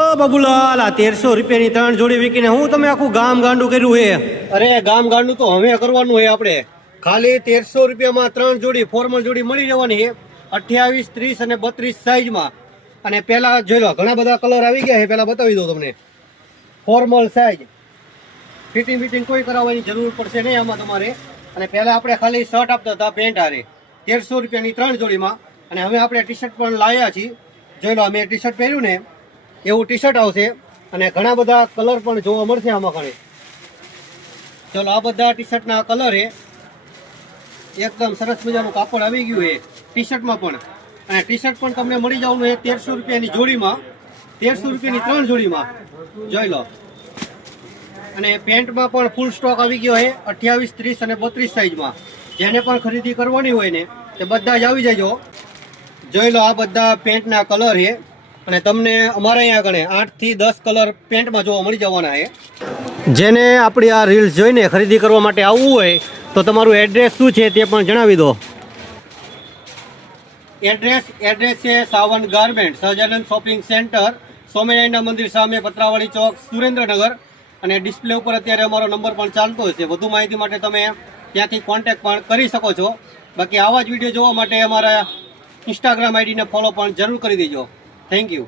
બબુલાલ, આ 1300 રૂપિયાની 3 જોડી વીકીને હું તમે આખું ગામ ગાંડું કર્યું હે? અરે ગામ ગાંડું તો હવે કરવાનું હોય આપણે. ખાલી 1300 રૂપિયામાં 3 જોડી ફોર્મલ જોડી મળી જવાની છે 28, 30 અને 32 સાઈઝમાં. અને પેલા જોઈ લો, ઘણા બધા કલર આવી ગયા છે. પેલા બતાવી દઉં તમને. ફોર્મલ સાઈઝ, ફિટિંગ કોઈ કરાવવાની જરૂર પડશે નહીં આમાં તમારે. અને પહેલા આપણે ખાલી શર્ટ આપતા હતા પેન્ટ હારે 1300 રૂપિયાની 3 જોડીમાં. અને હવે આપણે ટી શર્ટ પણ લાવ્યા છીએ. જોઈ લો, અમે ટી શર્ટ પહેર્યું ને એવું ટી શર્ટ આવશે. અને ઘણા બધા કલર પણ જોવા મળશે આમાં ઘણે. ચલો, આ બધા ટી શર્ટના કલર છે. એકદમ સરસ મજાનું કાપડ આવી ગયું છે ટી શર્ટમાં પણ. અને ટી શર્ટ પણ તમને મળી જવાનું છે 1300 રૂપિયાની જોડીમાં, 1300 રૂપિયાની 3 જોડીમાં. જોઈ લો. અને પેન્ટમાં પણ ફૂલ સ્ટોક આવી ગયો છે 28, 30 અને 32 સાઈઝમાં. જેને પણ ખરીદી કરવાની હોય ને તે બધા જ આવી જજો. જોઈ લો, આ બધા પેન્ટના કલર છે. અને તમને અમારે અહીંયા આગળ 8 થી 10 કલર પેન્ટમાં જોવા મળી જવાના છે. જેને આપણી આ રીલ્સ જોઈને ખરીદી કરવા માટે આવવું હોય તો તમારું એડ્રેસ શું છે તે પણ જણાવી દો. એડ્રેસ છે સાવન ગાર્મેન્ટ, સહજાનંદ શોપિંગ સેન્ટર, સ્વામિનારાયણના મંદિર સામે, પતરાવાડી ચોક, સુરેન્દ્રનગર. અને ડિસ્પ્લે ઉપર અત્યારે અમારો નંબર પણ ચાલતો હશે. વધુ માહિતી માટે તમે ત્યાંથી કોન્ટેક્ટ પણ કરી શકો છો. બાકી આવા જ વિડીયો જોવા માટે અમારા ઇન્સ્ટાગ્રામ આઈડીને ફોલો પણ જરૂર કરી દેજો. Thank you.